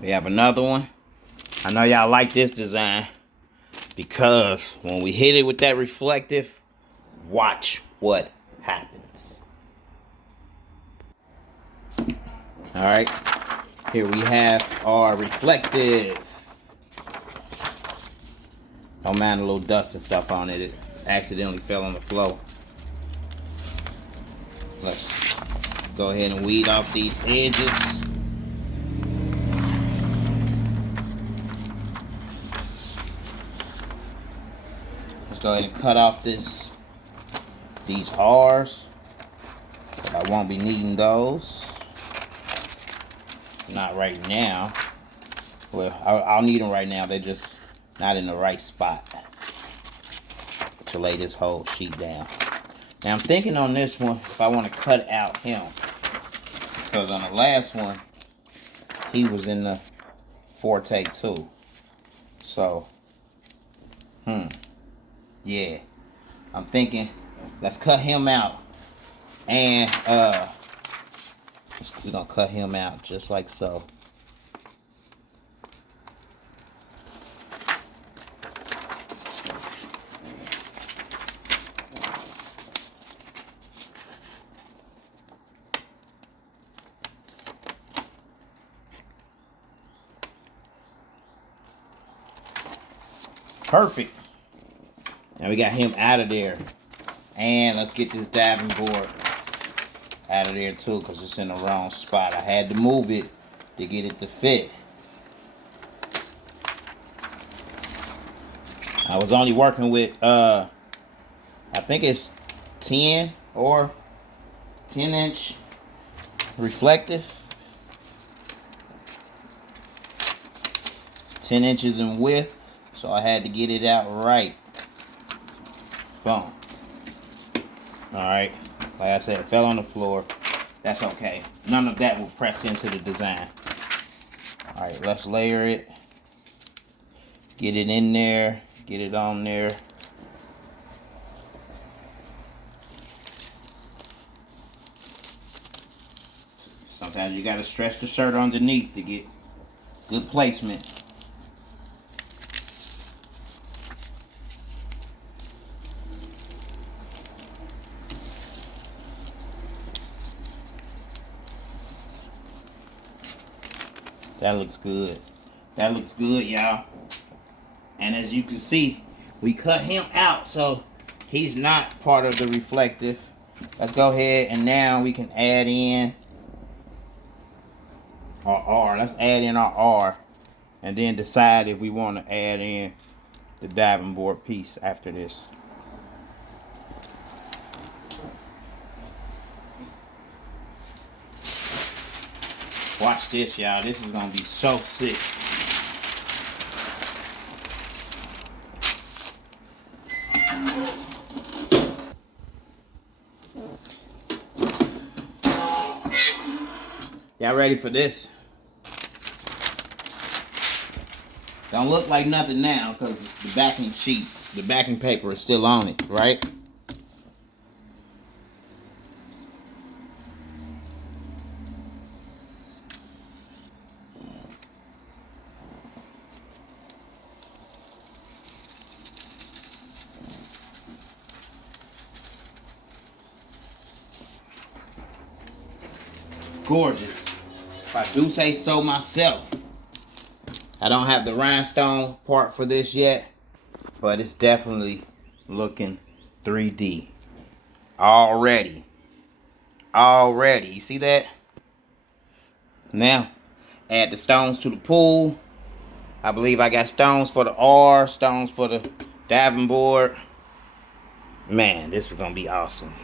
We have another one. I know y'all like this design because when we hit it with that reflective, watch what happens. All right, here we have our reflective. Don't mind a little dust and stuff on it. It accidentally fell on the floor. Let's go ahead and weed off these edges. Let's go ahead and cut off these R's. I won't be needing those. Not right now. Well, I'll need them right now. They're just not in the right spot to lay this whole sheet down. Now I'm thinking on this one if I want to cut out him, because on the last one he was in the Forte too. So yeah, I'm thinking let's cut him out, and we're gonna cut him out just like so. Perfect. Now we got him out of there. And let's get this diving board out of there too, because it's in the wrong spot. I had to move it to get it to fit. I was only working with I think it's 10 or 10-inch reflective. 10 inches in width. So I had to get it out right. Boom. Alright. Like I said, it fell on the floor. That's okay. None of that will press into the design. Alright, let's layer it. Get it in there. Get it on there. Sometimes you gotta stretch the shirt underneath to get good placement. That looks good. That looks good, y'all. And as you can see, we cut him out, so he's not part of the reflective. Let's go ahead and now we can add in our R. Let's add in our R and then decide if we want to add in the diving board piece after this. Watch this, y'all. This is gonna be so sick. Y'all ready for this? Don't look like nothing now because the backing sheet, the backing paper is still on it, right? Gorgeous, if I do say so myself. I don't have the rhinestone part for this yet, but it's definitely looking 3D already. You see that? Now add the stones to the pool. I believe I got stones for the R, stones for the diving board. Man, this is gonna be awesome.